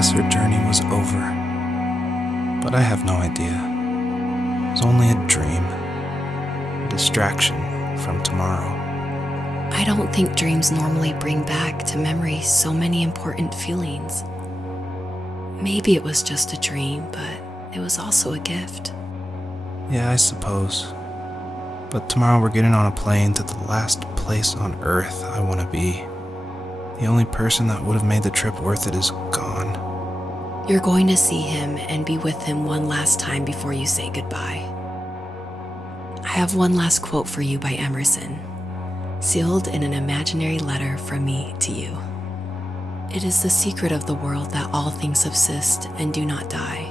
Her journey was over, but I have no idea. It was only a dream, a distraction from tomorrow. I don't think dreams normally bring back to memory so many important feelings. Maybe it was just a dream, but it was also a gift. Yeah, I suppose. But tomorrow we're getting on a plane to the last place on Earth I want to be. The only person that would have made the trip worth it is gone. You're going to see him and be with him one last time before you say goodbye. I have one last quote for you by Emerson, sealed in an imaginary letter from me to you. It is the secret of the world that all things subsist and do not die,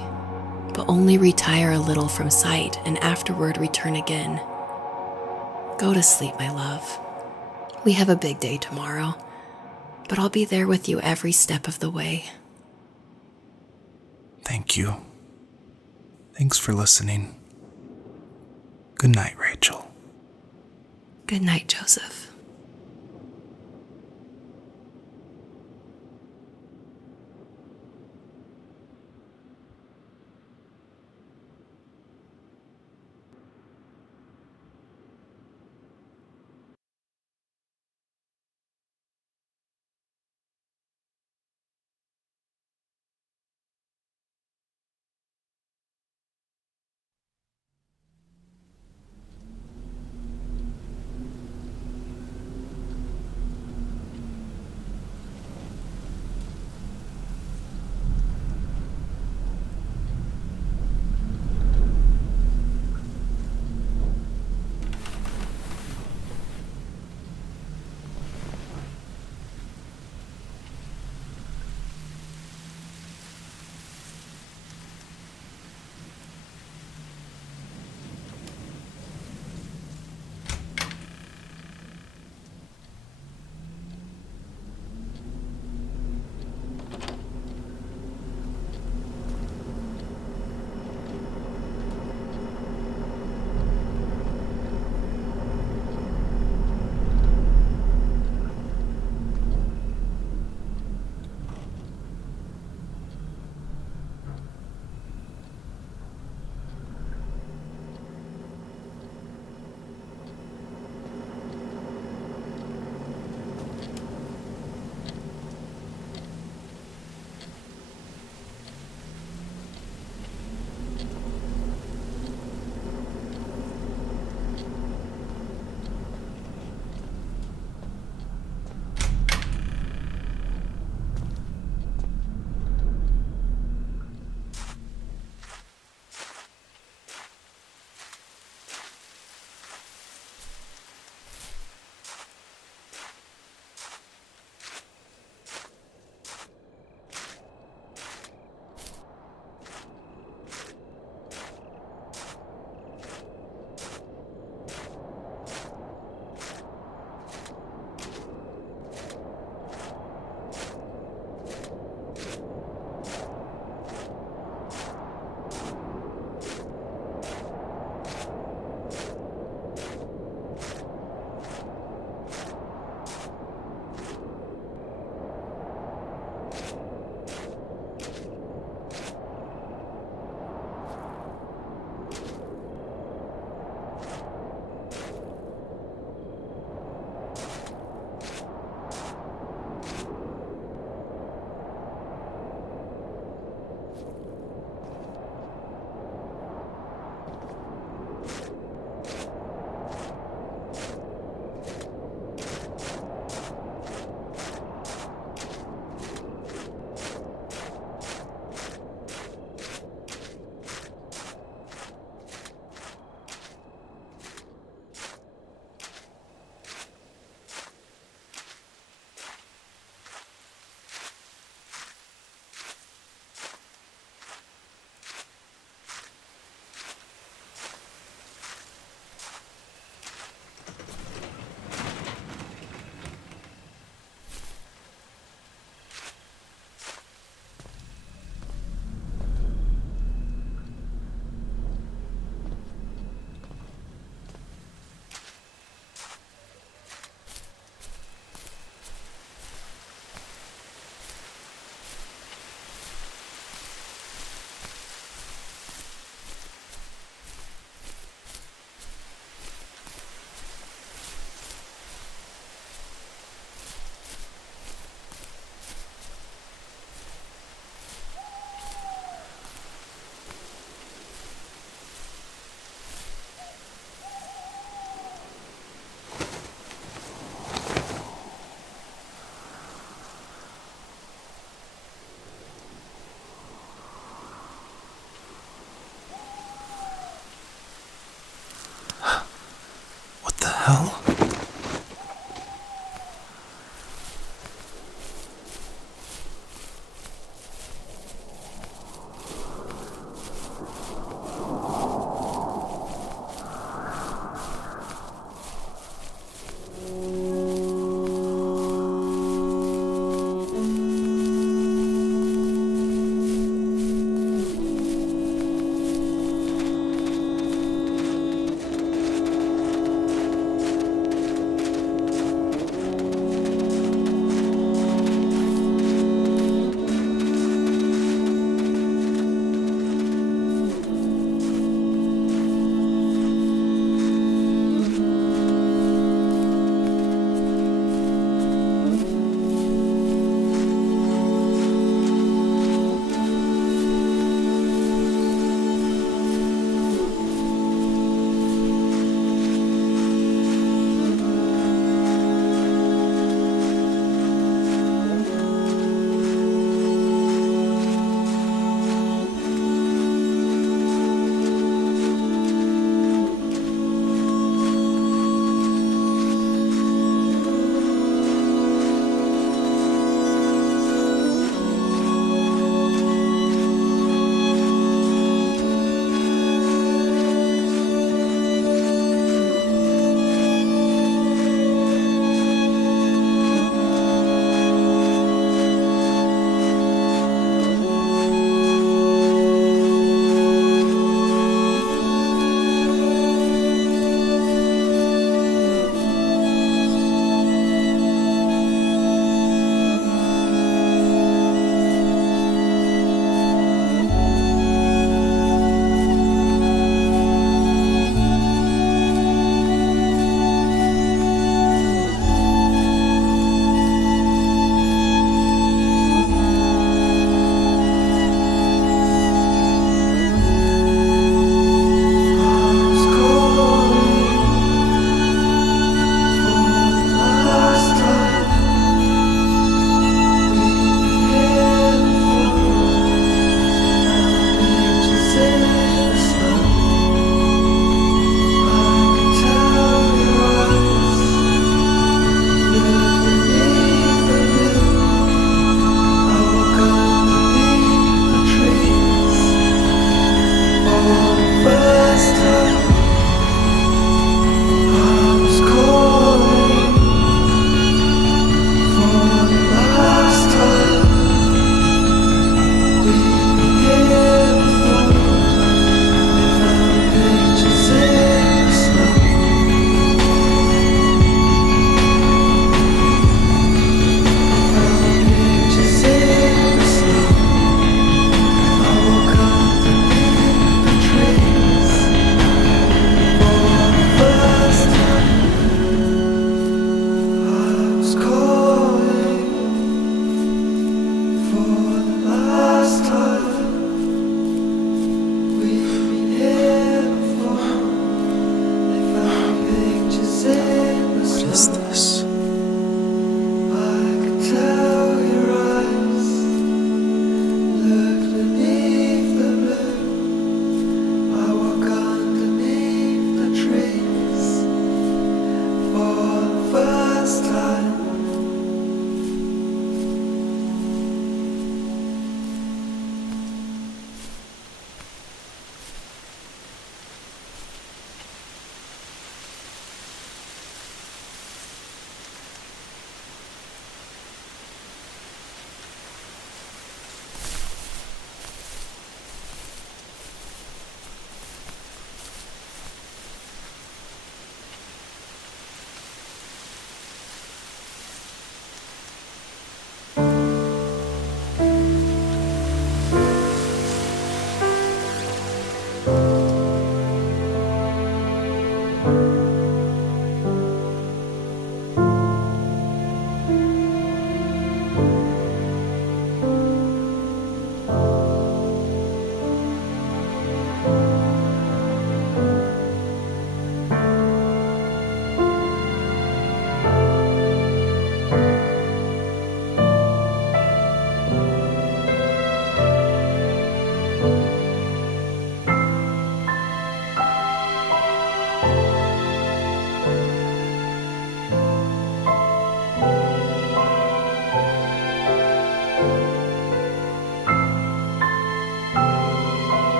but only retire a little from sight and afterward return again. Go to sleep, my love. We have a big day tomorrow, but I'll be there with you every step of the way. Thank you. Thanks for listening. Good night, Rachel. Good night, Joseph. hell?